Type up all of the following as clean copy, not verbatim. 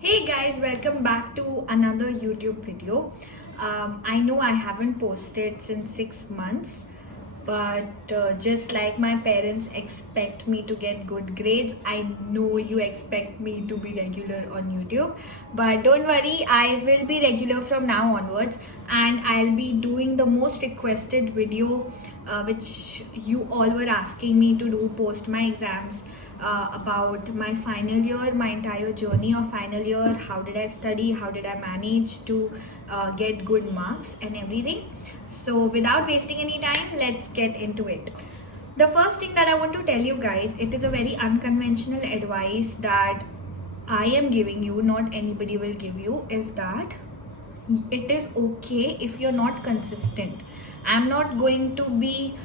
Hey guys, welcome back to another YouTube video. I know I haven't posted since 6 months, but just like my parents expect me to get good grades, I know you expect me to be regular on YouTube. But don't worry, I will be regular from now onwards, and I'll be doing the most requested video which you all were asking me to do post my exams. About my final year, my entire journey of final year, how did I study, how did I manage to get good marks and everything. So without wasting any time, let's get into it. The first thing that I want to tell you guys, it is a very unconventional advice that I am giving you, not anybody will give you, is that it is okay if you're not consistent. I'm not going to be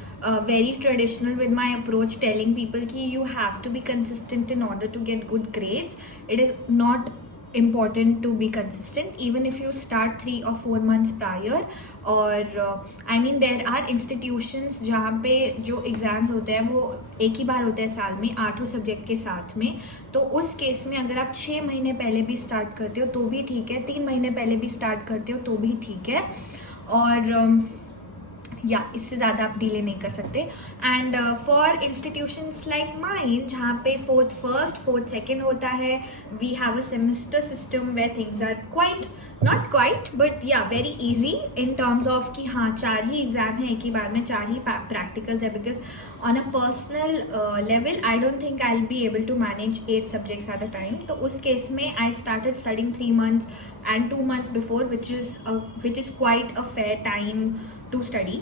very traditional with my approach, telling people that you have to be consistent in order to get good grades. It is not important to be consistent even if you start 3 or 4 months prior. और I mean there are institutions जहाँ पे जो एग्ज़ाम्स होते हैं वो एक ही बार होते हैं साल में 8 सब्जेक्ट के साथ में. तो उस केस में अगर आप 6 महीने पहले भी स्टार्ट करते हो तो भी ठीक है, 3 महीने पहले भी स्टार्ट करते हो तो भी ठीक है. और या इससे ज़्यादा आप डिले नहीं कर सकते. And for institutions like mine जहाँ पे फोर्थ फर्स्ट फोर्थ सेकेंड होता है, we have a semester system where things are quite not quite but yeah very easy in terms of कि हाँ 4 ही एग्जाम है एक ही बार में, 4 ही प्रैक्टिकल्स है. Because on a personal level I don't think I will be able to manage 8 subjects at a time. तो उस केस में I started studying 3 months and 2 months before, which is quite a fair time to study.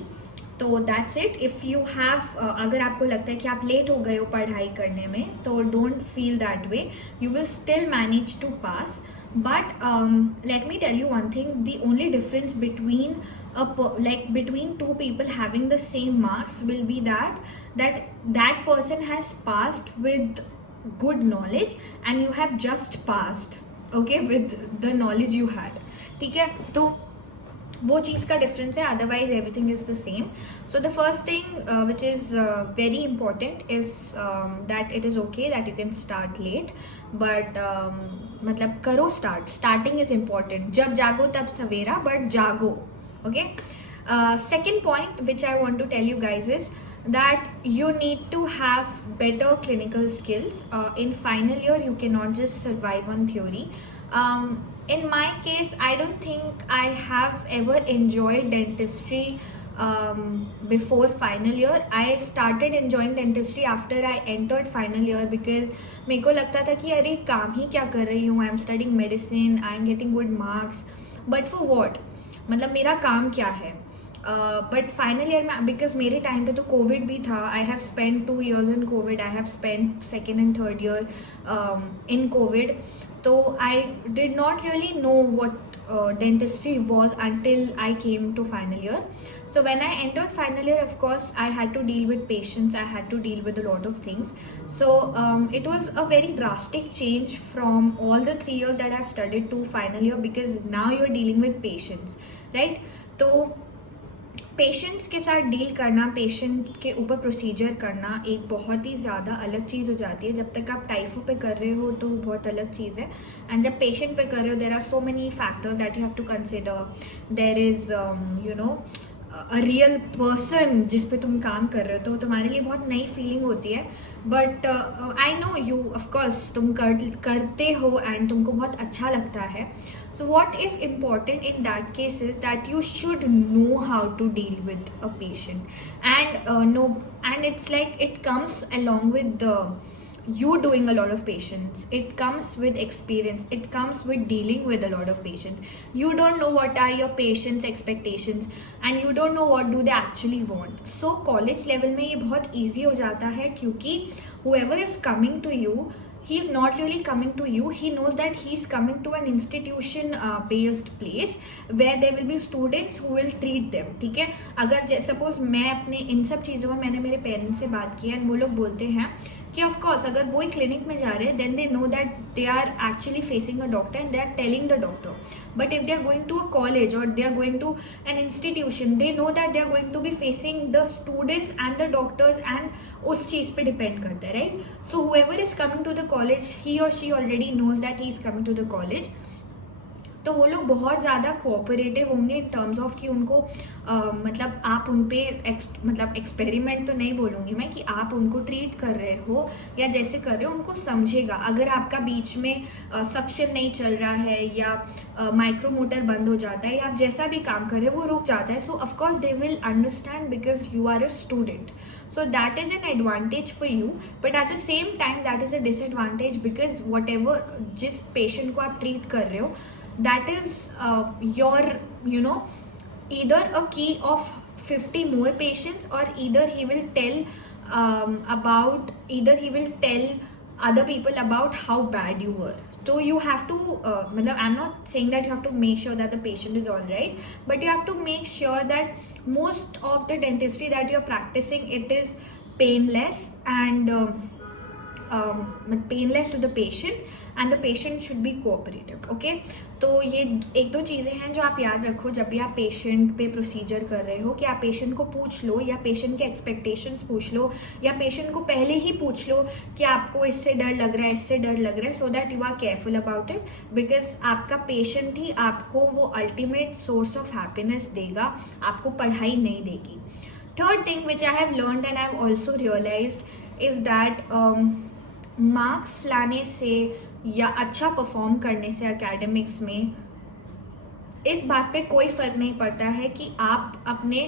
तो that's it. If you have अगर आपको लगता है कि आप लेट हो गए हो पढ़ाई करने में तो don't feel that way, you will still manage to pass. But let me tell you one thing, the only difference between between two people having the same marks will be that person has passed with good knowledge and you have just passed, okay, with the knowledge you had. ठीक है, तो वो चीज़ का difference है, otherwise everything is the same. So the first thing which is very important is that it is okay that you can start late, but मतलब करो start. Starting is important. जब जागो तब सवेरा, बट जागो. Okay. Second point which I want to tell you guys is that you need to have better clinical skills. In final year you cannot just survive on theory. In my case I don't think I have ever enjoyed dentistry before final year. I started enjoying dentistry after I entered final year because मेरे को लगता था कि अरे काम ही क्या कर रही हूँ, I am studying medicine, I am getting good marks, but for what, मतलब मेरा काम क्या है. बट फाइनल ईयर में बिकॉज मेरे टाइम पे तो कोविड भी था, I have spend 2 years in covid, I have spend second and third year in covid. तो I did not really know what dentistry was until I came to final year. So when I entered final year, of course I had to deal with patients, I had to deal with a lot of things. So it was a very drastic change from all the 3 years that I've studied to final year, because now you're dealing with patients, right? तो पेशेंट्स के साथ डील करना, पेशेंट के ऊपर प्रोसीजर करना एक बहुत ही ज़्यादा अलग चीज़ हो जाती है. जब तक आप टाइफो पे कर रहे हो तो बहुत अलग चीज़ है, एंड जब पेशेंट पे कर रहे हो there are so many factors that you have to consider. There is you know a real person जिस पे तुम काम कर रहे हो, तो तुम्हारे लिए बहुत नई फीलिंग होती है. But I know you of course तुम करते हो एंड तुमको बहुत अच्छा लगता है. So what is important in that case is that you should know how to deal with a patient, and it's like it comes along with you doing a lot of patients. It comes with experience, it comes with dealing with a lot of patients. You don't know what are your patients' expectations and you don't know what do they actually want. So college level में ये बहुत easy हो जाता है, क्योंकि whoever is coming to you, he is not really coming to you, he knows that he is coming to an institution based place where there will be students who will treat them. ठीक है, अगर सपोज मैं अपने इन सब चीज़ों में मैंने मेरे पेरेंट्स से बात की एंड वो लोग बोलते हैं कि ऑफ कोर्स अगर वो एक क्लिनिक में जा रहे हैं then they know that they are actually facing a doctor and they are telling the doctor. But if they are going to a college or they are going to an institution they know that they are going to be facing the students and the doctors and उस चीज़ पे depend करता है, right. So whoever is coming to the college he or she already knows that he is coming to the college. तो वो लोग बहुत ज़्यादा कोऑपरेटिव होंगे इन टर्म्स ऑफ कि उनको मतलब आप उन पर मतलब एक्सपेरिमेंट तो नहीं बोलूँगी मैं, कि आप उनको ट्रीट कर रहे हो या जैसे कर रहे हो उनको समझेगा. अगर आपका बीच में सक्शन नहीं चल रहा है या माइक्रोमोटर बंद हो जाता है या आप जैसा भी काम कर रहे हो वो रुक जाता है, so of course they will understand because you are a student. So that is an advantage for you, but at the same time that is a disadvantage because whatever जिस patient को आप treat कर रहे हो that is your either a key of 50 more patients or either he will tell other people about how bad you were. So you have to I'm not saying that you have to make sure that the patient is all right, but you have to make sure that most of the dentistry that you're practicing it is painless and painless to the patient and the patient should be cooperative. Okay, तो ये एक दो चीज़ें हैं जो आप याद रखो जब भी आप पेशेंट पे प्रोसीजर कर रहे हो, कि आप पेशेंट को पूछ लो या पेशेंट के एक्सपेक्टेशंस पूछ लो या पेशेंट को पहले ही पूछ लो कि आपको इससे डर लग रहा है, इससे डर लग रहा है, so that you are careful about it. Because आपका पेशेंट ही आपको वो अल्टीमेट सोर्स ऑफ हैप्पीनेस देगा, आपको पढ़ाई नहीं देगी. Third thing which I have learned and I have also realised is that marks लाने से या अच्छा परफॉर्म करने से एकेडमिक्स में इस बात पे कोई फर्क नहीं पड़ता है कि आप अपने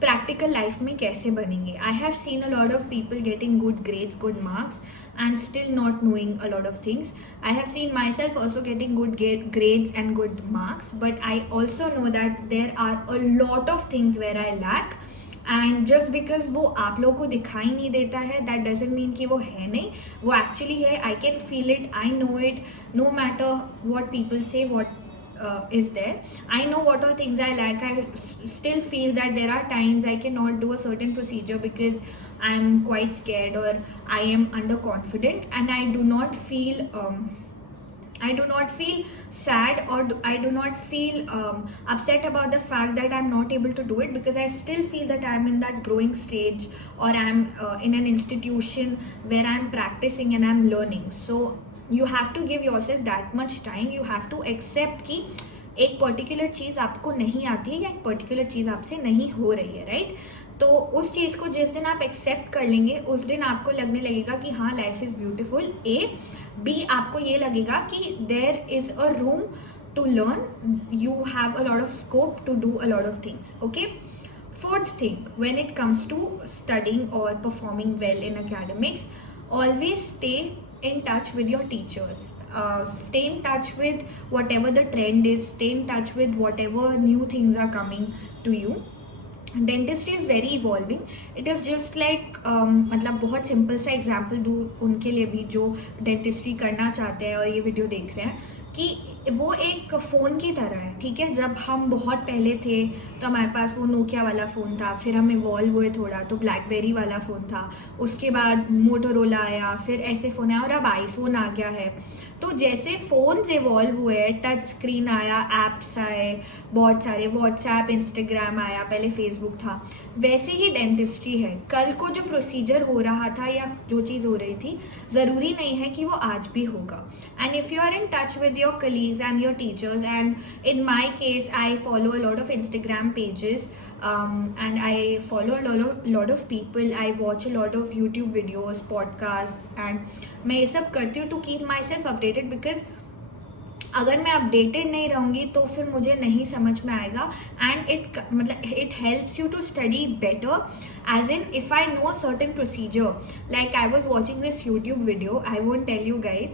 प्रैक्टिकल लाइफ में कैसे बनेंगे. I have seen a lot of people getting good grades, good marks and still not knowing a lot of things. I have seen myself also getting good grades and good marks, but I also know that there are a lot of things where I lack. And just because वो आप लोगों को दिखाई नहीं देता है that doesn't mean कि वो है नहीं, वो एक्चुअली है. I can feel it, I know it, no matter what people say what is there. I know what all things I lack. I still feel that there are times I cannot do a certain procedure because I am quite scared or I am underconfident, and I do not feel sad or I do not feel upset about the fact that I'm not able to do it, because I still feel that I'm in that growing stage or I'm in an institution where I'm practicing and I'm learning. So you have to give yourself that much time. You have to accept कि एक पर्टिकुलर चीज़ आपको नहीं आती है या एक पर्टिकुलर चीज़ आपसे नहीं हो रही है, राइट. तो उस चीज़ को जिस दिन आप एक्सेप्ट कर लेंगे उस दिन आपको लगने लगेगा कि हाँ लाइफ इज़ ब्यूटिफुल. बी आपको ये लगेगा कि there is a room to learn, you have a lot of scope to do a lot of things. Okay. Fourth thing, when it comes to studying or performing well in academics, always stay in touch with your teachers. Stay in touch with whatever the trend is, stay in touch with whatever new things are coming to you. Dentistry is very evolving. It is just like मतलब बहुत सिंपल सा एग्जाम्पल दूँ उनके लिए भी जो डेंटिस्ट्री करना चाहते हैं और ये वीडियो देख रहे हैं, कि वो एक फ़ोन की तरह है. ठीक है, जब हम बहुत पहले थे तो हमारे पास वो नोकिया वाला फ़ोन था, फिर हम इवॉल्व हुए थोड़ा तो ब्लैकबेरी वाला फ़ोन था, उसके बाद मोटोरोला आया, फिर ऐसे फ़ोन आया और अब आईफोन आ गया है. तो जैसे फ़ोन्स इवॉल्व हुए, टच स्क्रीन आया, ऐप्स आए बहुत सारे, व्हाट्सएप, इंस्टाग्राम आया, पहले फेसबुक था, वैसे ही डेंटिस्ट्री है. कल को जो प्रोसीजर हो रहा था या जो चीज़ हो रही थी ज़रूरी नहीं है कि वो आज भी होगा. And if you are in touch with your colleagues and your teachers, and in my case I follow a lot of Instagram pages and I follow a lot of people. I watch a lot of YouTube videos, podcasts, and मैं ये सब करती हूँ to keep myself updated, because अगर मैं अपडेटेड नहीं रहूँगी तो फिर मुझे नहीं समझ में आएगा. And it helps you to study better, as in if I know a certain procedure. Like I was watching this YouTube video, I won't tell you guys.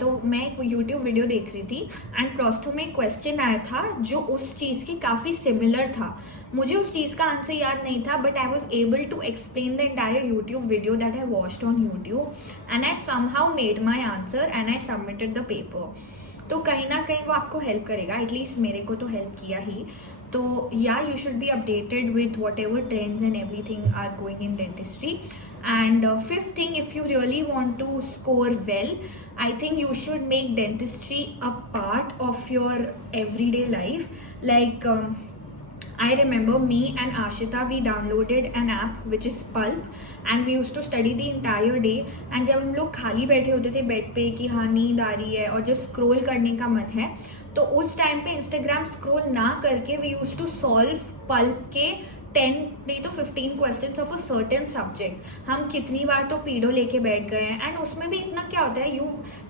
तो मैं एक यूट्यूब वीडियो देख रही थी एंड प्रोस्थो में एक क्वेश्चन आया था जो उस चीज़ की काफ़ी सिमिलर था. मुझे उस चीज़ का आंसर याद नहीं था, but I was able to explain the entire YouTube video that I watched on YouTube, and I somehow made my answer and I submitted the paper. तो कहीं ना कहीं वो आपको हेल्प करेगा, एटलीस्ट मेरे को तो हेल्प किया ही. So yeah, you should be updated with whatever trends and everything are going in dentistry. And fifth thing, if you really want to score well, I think you should make dentistry a part of your everyday life. Like I remember me and Ashita, we downloaded an app which is Pulp, and we used to study the entire day. And जब हम लोग खाली बैठे होते थे बेड पे कि हाँ नींद आ रही है और जो स्क्रॉल करने का मन है, तो उस टाइम पे इंस्टाग्राम स्क्रॉल ना करके we use to solve pulp के 10 नहीं तो 15 questions of a certain subject. हम कितनी बार तो पीडो लेके बैठ गए हैं. एंड उसमें भी इतना क्या होता है,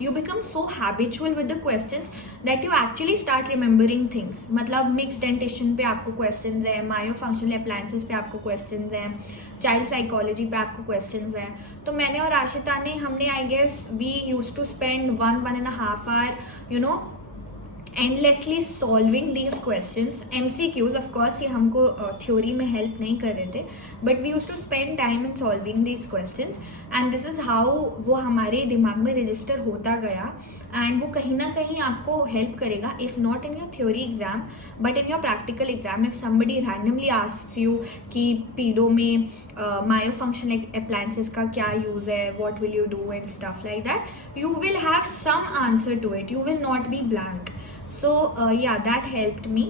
you become so habitual with the questions that you actually start remembering things. मतलब मिक्स डेंटिशन पे आपको क्वेश्चंस हैं, मायो फंक्शनल अप्लायंसेस पे आपको क्वेश्चंस हैं, चाइल्ड साइकोलॉजी पे आपको क्वेश्चंस हैं. तो मैंने और आशिता ने हमने I guess we use to spend 1.5 hour you know endlessly solving these questions. MCQs of course ये हमको theory में help नहीं कर रहे थे, but we used to spend time in solving these questions, and this is how वो हमारे दिमाग में register होता गया, and वो कहीं ना कहीं आपको help करेगा, if not in your theory exam but in your practical exam. If somebody randomly asks you कि pedo में myofunctional appliances का क्या use है, what will you do and stuff like that, you will have some answer to it, you will not be blank. So yeah, that helped me.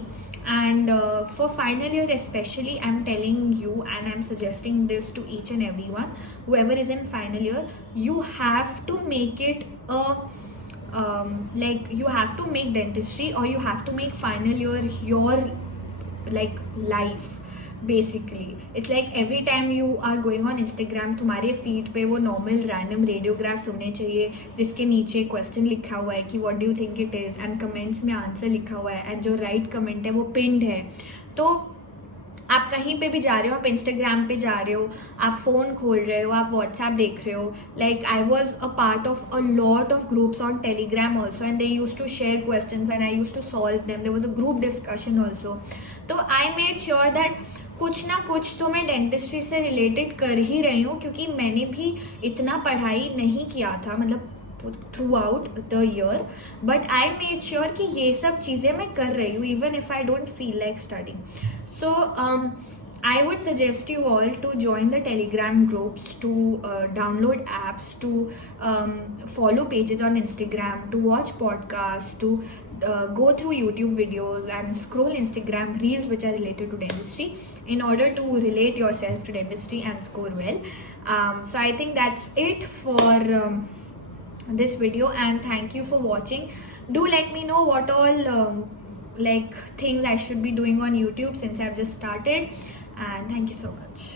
And for final year especially, I'm telling you and I'm suggesting this to each and everyone, whoever is in final year, you have to make it a like you have to make dentistry, or you have to make final year your like life. Basically it's like every time you are going on Instagram, तुम्हारे feed पे वो normal random radiographs होने चाहिए जिसके नीचे क्वेश्चन लिखा हुआ है कि what do you think it is, and comments में आंसर लिखा हुआ है, एंड जो राइट कमेंट है वो पिंड है. तो आप कहीं पे भी जा रहे हो, आप इंस्टाग्राम पे जा रहे हो, आप फ़ोन खोल रहे हो, आप व्हाट्सएप देख रहे हो. Like I was a part of a lot of groups on Telegram also, and they use to share questions and I use to solve them. There was a group discussion also. तो I made sure that कुछ ना कुछ तो मैं डेंटिस्ट्री से रिलेटेड कर ही रही हूँ, क्योंकि मैंने भी इतना पढ़ाई नहीं किया था मतलब through out the year, but I made sure कि ये सब चीज़ें मैं कर रही हूँ even if I don't feel like studying. So I would suggest you all to join the Telegram groups, to download apps, to follow pages on Instagram, to watch podcasts, to go through YouTube videos and scroll Instagram reels which are related to dentistry in order to relate yourself to dentistry and score well. So I think that's it for this video, and thank you for watching. Do let me know what all like things I should be doing on YouTube since I've just started, and thank you so much.